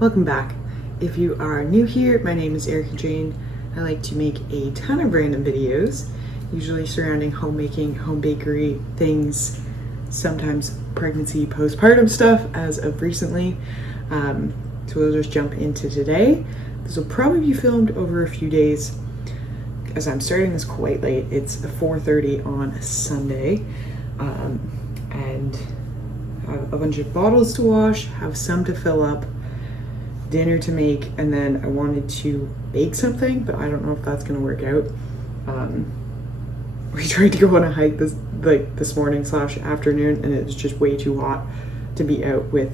Welcome back. If you are new here, my name is Erika Jane. I like to make a ton of random videos, usually surrounding homemaking, home bakery things, sometimes pregnancy, postpartum stuff as of recently. So we'll just jump into today. This will probably be filmed over a few days as I'm starting this quite late. It's 4:30 on a Sunday, and I have a bunch of bottles to wash, have some to fill up, dinner to make, and then I wanted to bake something, but I don't know if that's gonna work out. We tried to go on a hike this morning / afternoon, and it was just way too hot to be out with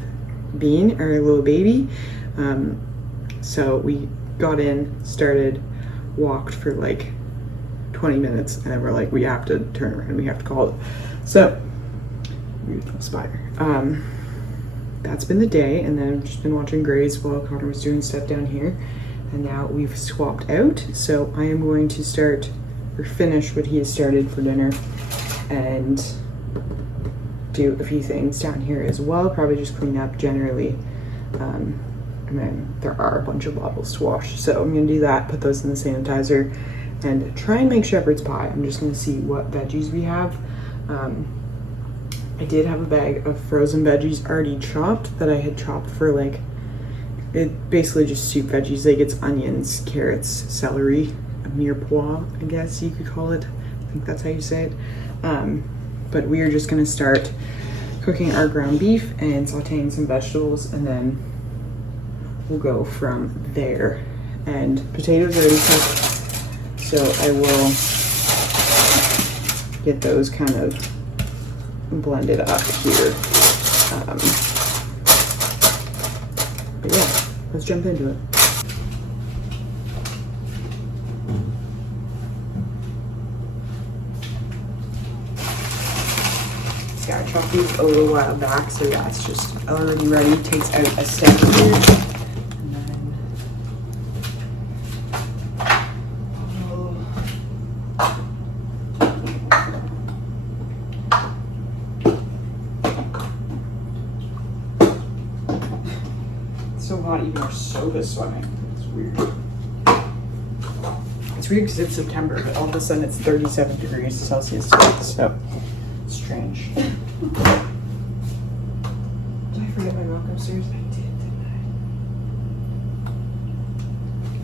Bean, our little baby. So we got in, started, walked for like 20 minutes, and then we're like, we have to turn around, we have to call it. So beautiful spider. That's been the day, and then I've just been watching Grays while Connor was doing stuff down here, and now we've swapped out. So I am going to start or finish what he has started for dinner and do a few things down here as well, probably just clean up generally, and then there are a bunch of bottles to wash, so I'm gonna do that, put those in the sanitizer, and try and make shepherd's pie. I'm just gonna see what veggies we have. I did have a bag of frozen veggies already chopped that I had chopped for like, it basically just soup veggies. Like it's onions, carrots, celery, a mirepoix, I guess you could call it. I think that's how you say it. But we are just gonna start cooking our ground beef and sauteing some vegetables, and then we'll go from there. And potatoes are already cooked, so I will get those kind of blended up here. But yeah, let's jump into it. Yeah, I chopped these a little while back, so yeah, it's just already ready. Takes out a step here. And then it's so hot, even our soda's sweating. It's weird. It's weird because it's September, but all of a sudden it's 37 degrees Celsius today, so strange. Did I forget my milk upstairs? I did, didn't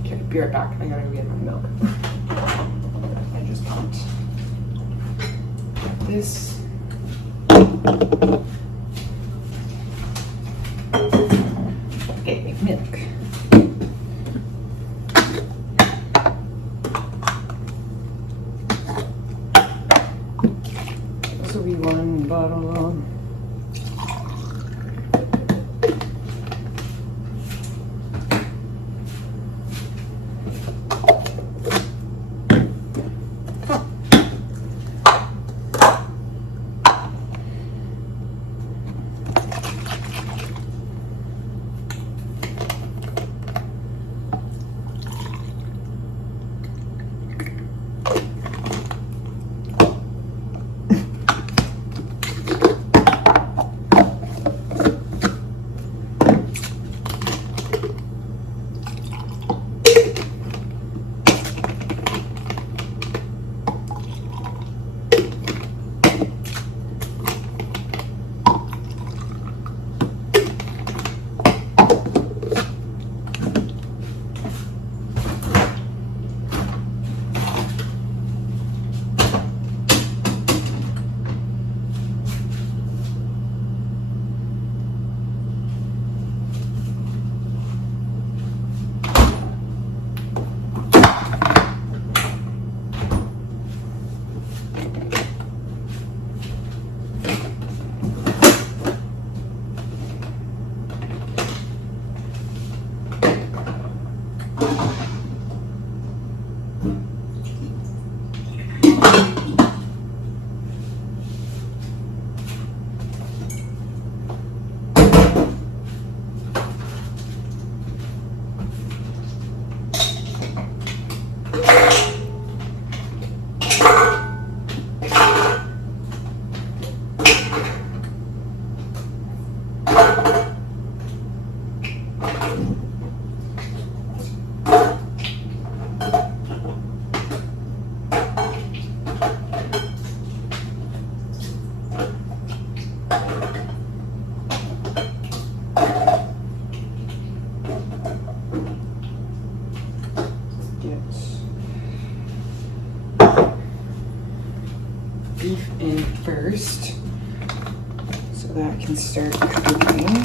I? Okay, be right back. I gotta go get my milk. I just pumped this. Okay, milk. This will be one bottle. Beef in first so that can start cooking.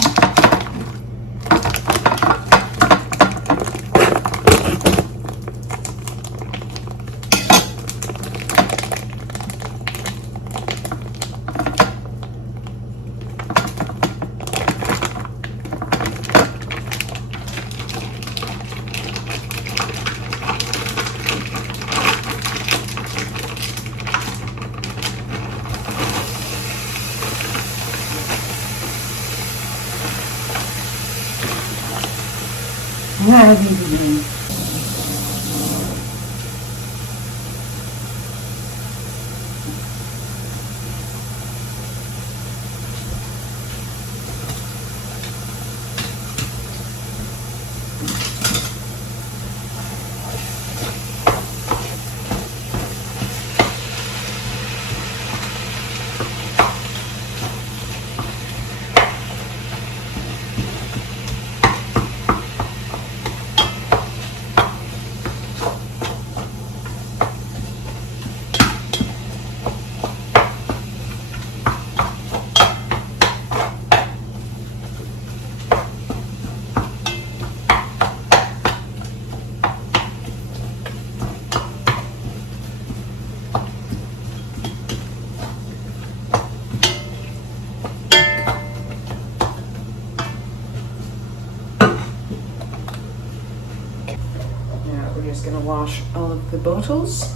Just gonna wash all of the bottles.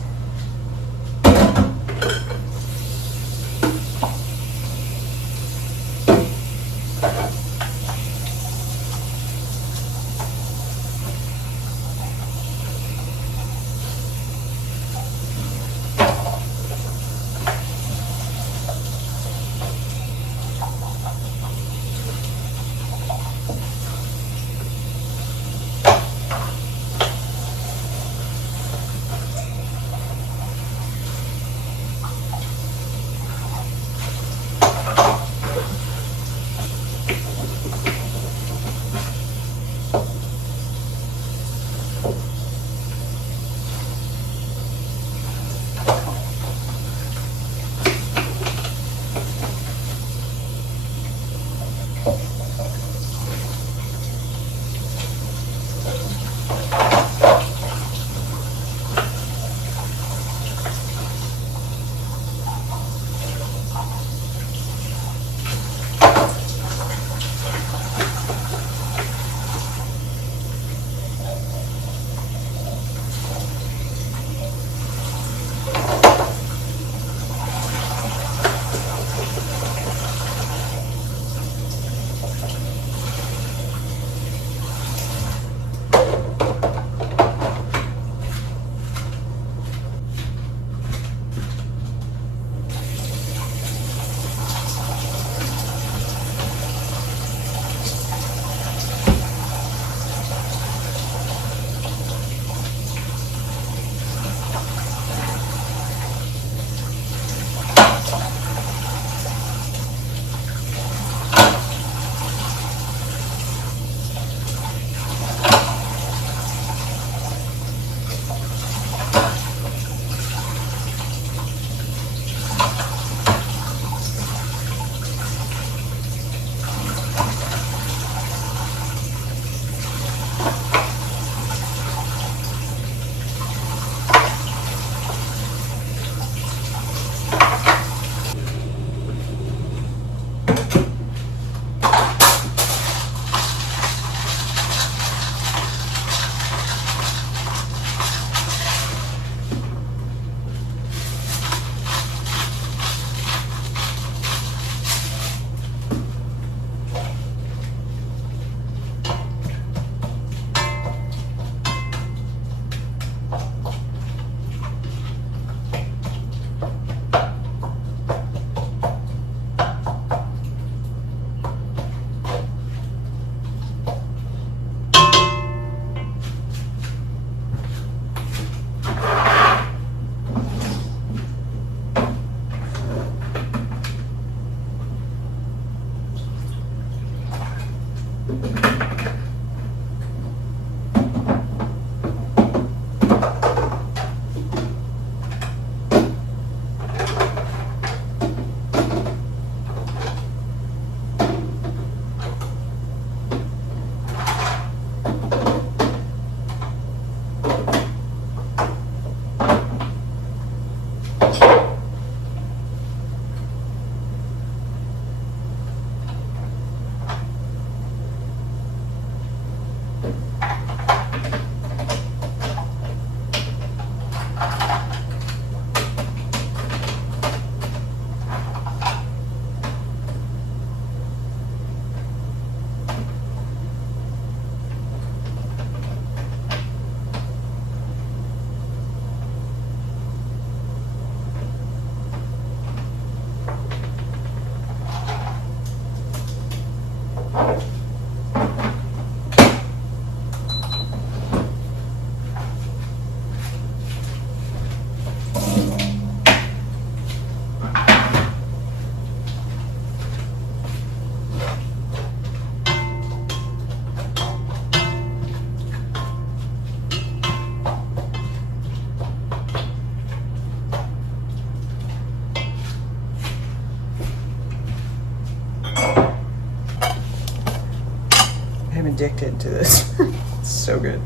I'm addicted to this. It's so good.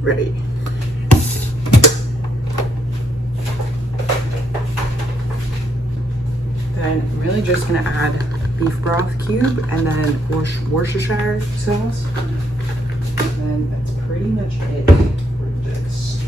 Ready. Then I'm really just gonna add beef broth cube and then Worcestershire sauce. And then that's pretty much it for this.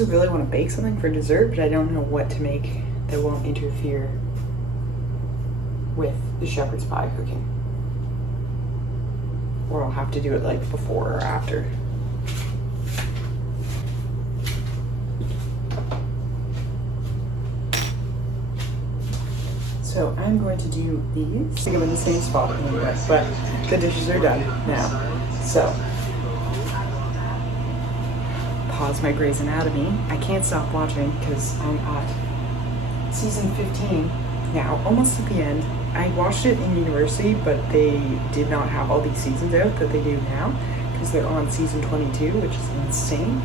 also really want to bake something for dessert, but I don't know what to make that won't interfere with the shepherd's pie cooking. Or I'll have to do it like before or after. So I'm going to do these. I think I'm in the same spot anyway, but the dishes are done now. So, pause my Grey's Anatomy. I can't stop watching because I'm at season 15 now, almost at the end. I watched it in university, but they did not have all these seasons out that they do now because they're on season 22, which is insane.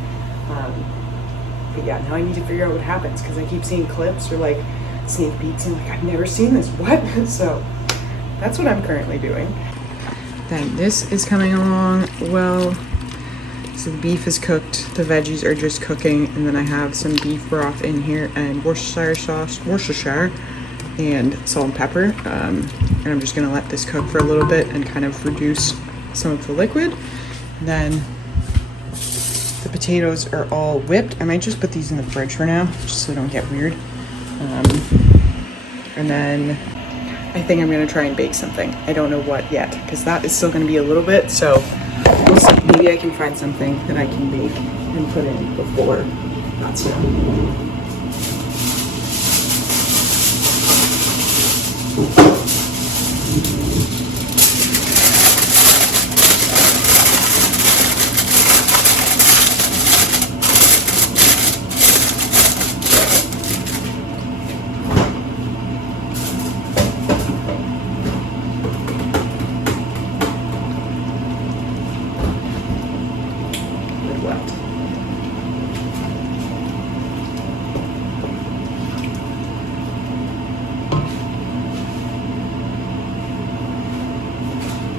But yeah, now I need to figure out what happens because I keep seeing clips or like sneak peeks and like, I've never seen this, what? So that's what I'm currently doing. Then this is coming along well. So the beef is cooked, the veggies are just cooking, and then I have some beef broth in here and Worcestershire sauce, and salt and pepper. And I'm just gonna let this cook for a little bit and kind of reduce some of the liquid. And then the potatoes are all whipped. I might just put these in the fridge for now, just so they don't get weird. And then I think I'm gonna try and bake something. I don't know what yet, because that is still gonna be a little bit, so we'll see. Maybe I can find something that I can bake and put in before that's done.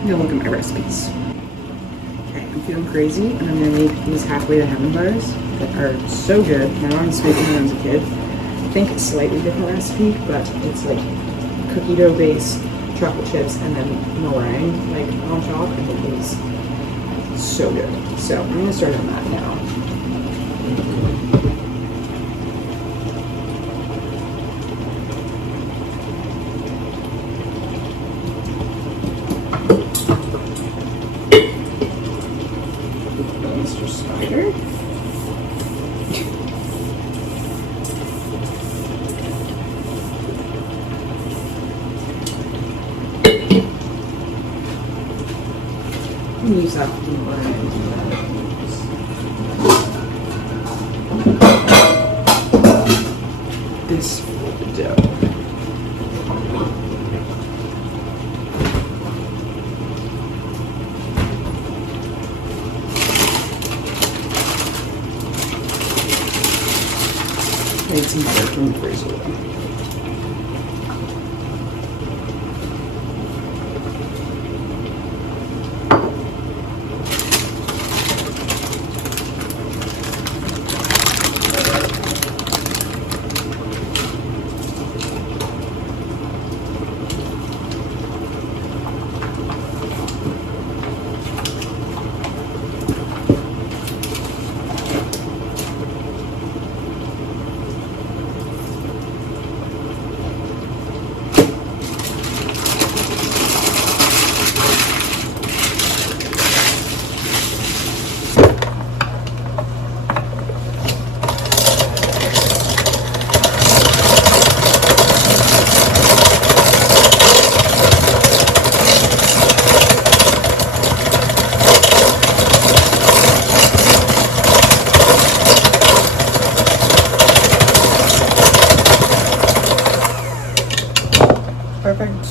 Now look at my recipes. Okay, I'm feeling crazy, and I'm gonna make these halfway to heaven bars that are so good. My mom used to make them when I was a kid. I think it's a slightly different recipe, but it's like cookie dough base, chocolate chips, and then meringue like on top, and it is so good. So I'm gonna start on that now. Use that this dough. Made some butter from the freezer. Perfect.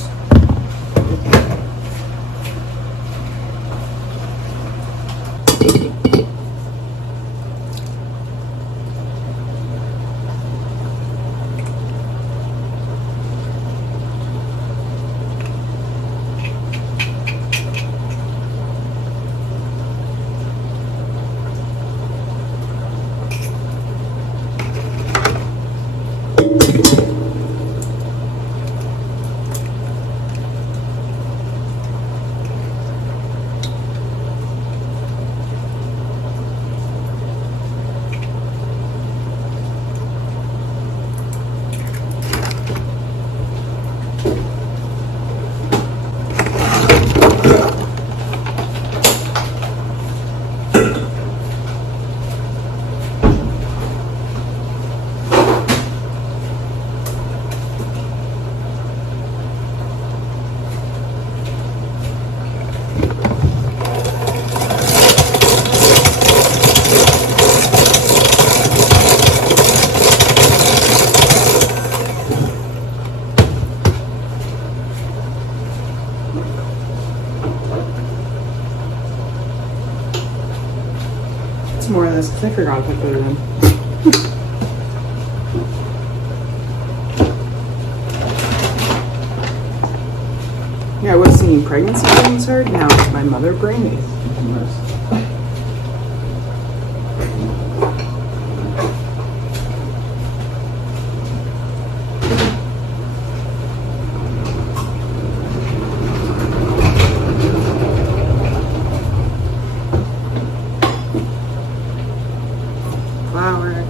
more of this because I forgot if I put it in. Yeah, I was thinking pregnancy brain hard. Now it's my mother brain is thinking this. Flour.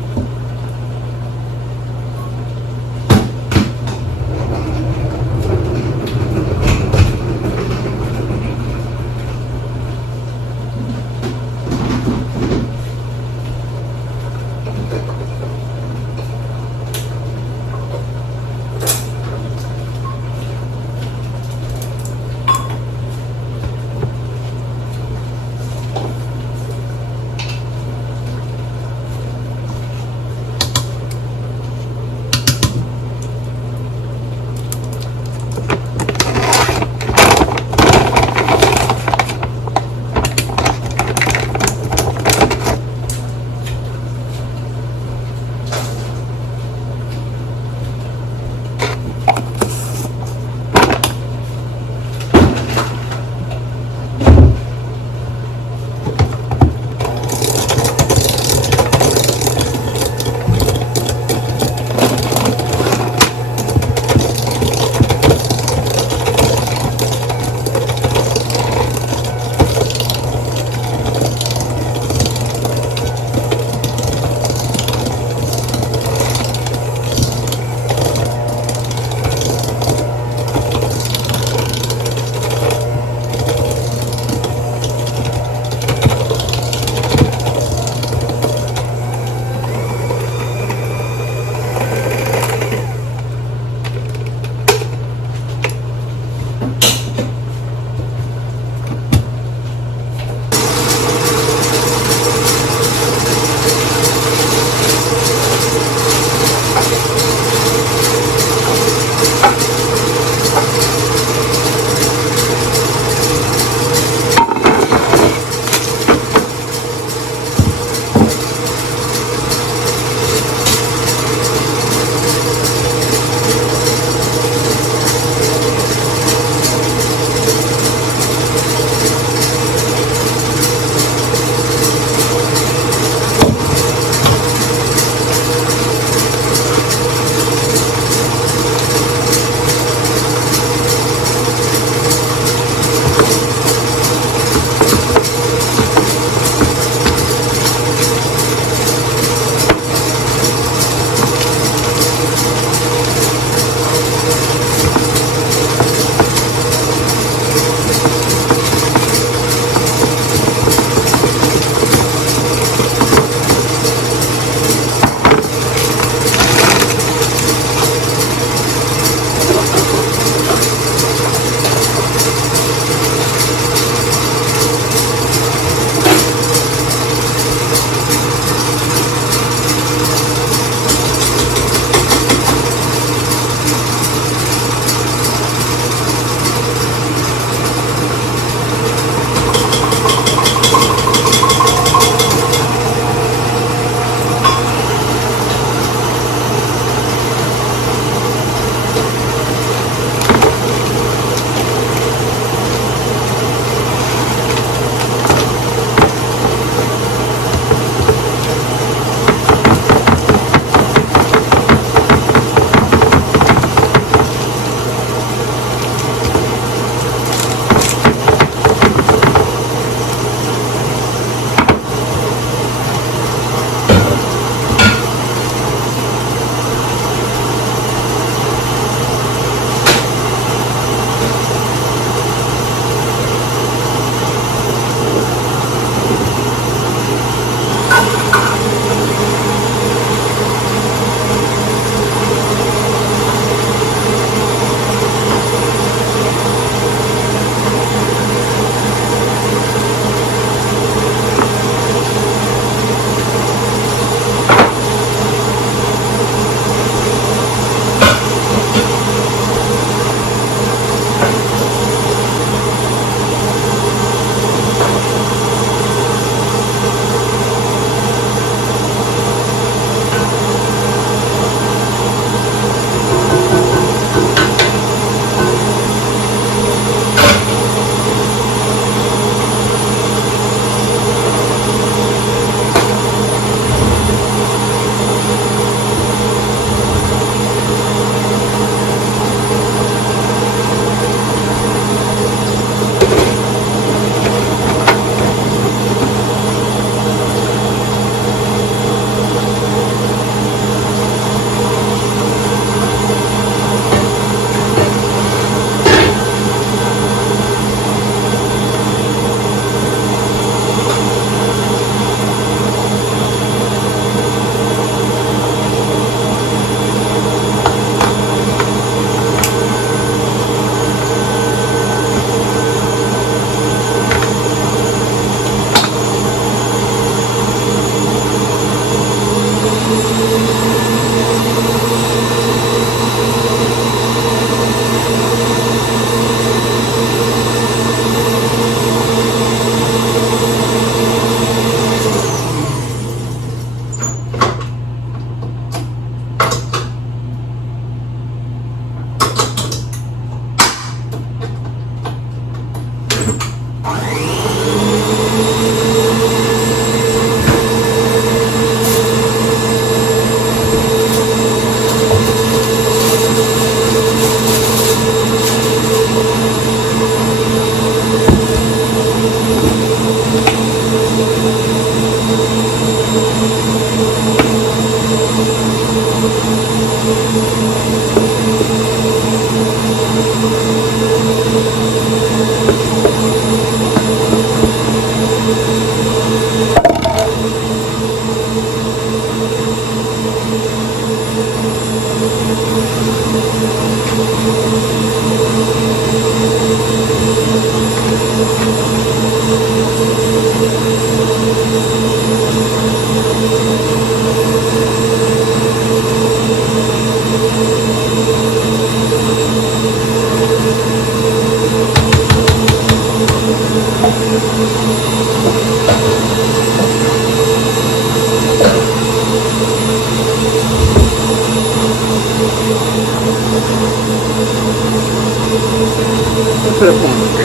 Put a pan over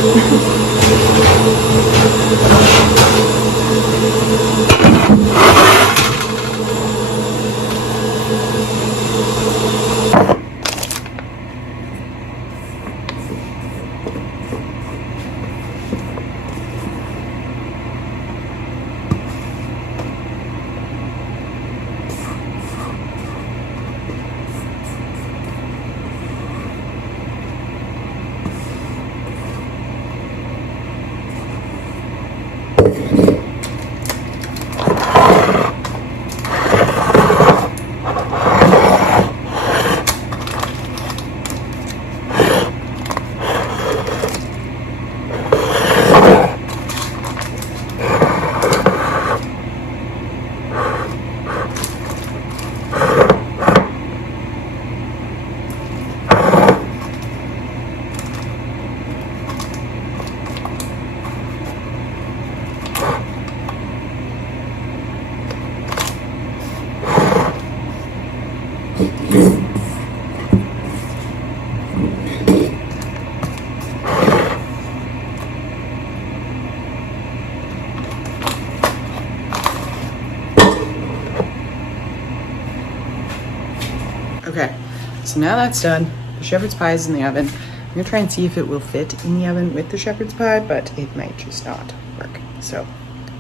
Okay, so now that's done. The shepherd's pie is in the oven. I'm gonna try and see if it will fit in the oven with the shepherd's pie, but it might just not work. So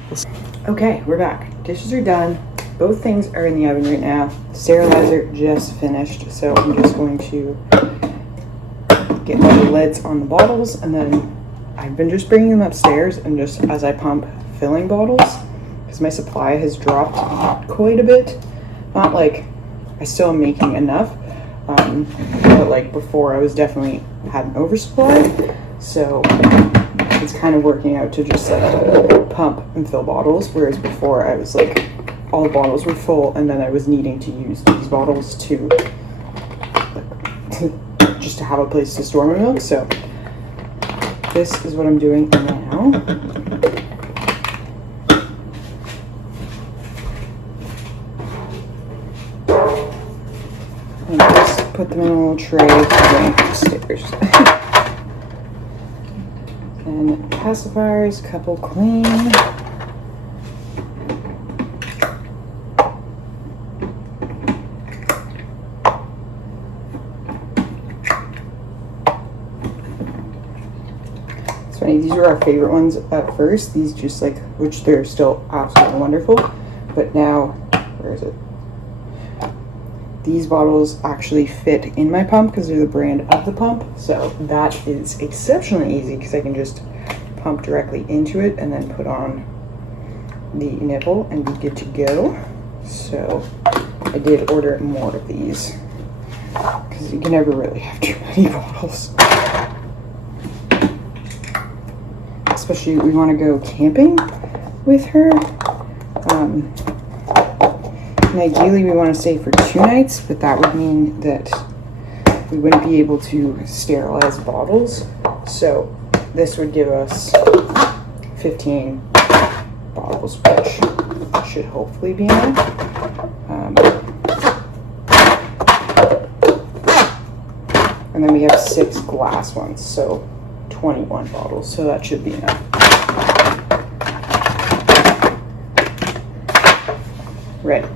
we'll see. Okay, we're back. Dishes are done. Both things are in the oven right now. Sterilizer just finished, so I'm just going to get all the lids on the bottles, and then I've been just bringing them upstairs and just as I pump filling bottles because my supply has dropped quite a bit. Not like I still am making enough, but like before I was definitely had an oversupply, so it's kind of working out to just like pump and fill bottles, whereas before I was like all the bottles were full and then I was needing to use these bottles to just to have a place to store my milk. So this is what I'm doing now. And just put them in a little tray going upstairs. And pacifiers, couple clean. It's funny, these were our favorite ones at first. These just like, which they're still absolutely wonderful. But now, where is it? These bottles actually fit in my pump because they're the brand of the pump. So that is exceptionally easy because I can just pump directly into it and then put on the nipple and be good to go. So I did order more of these because you can never really have too many bottles. Especially we want to go camping with her. And ideally we want to stay for 2 nights, but that would mean that we wouldn't be able to sterilize bottles. So this would give us 15 bottles, which should hopefully be enough. And then we have 6 glass ones, so 21 bottles, so that should be enough. Ready.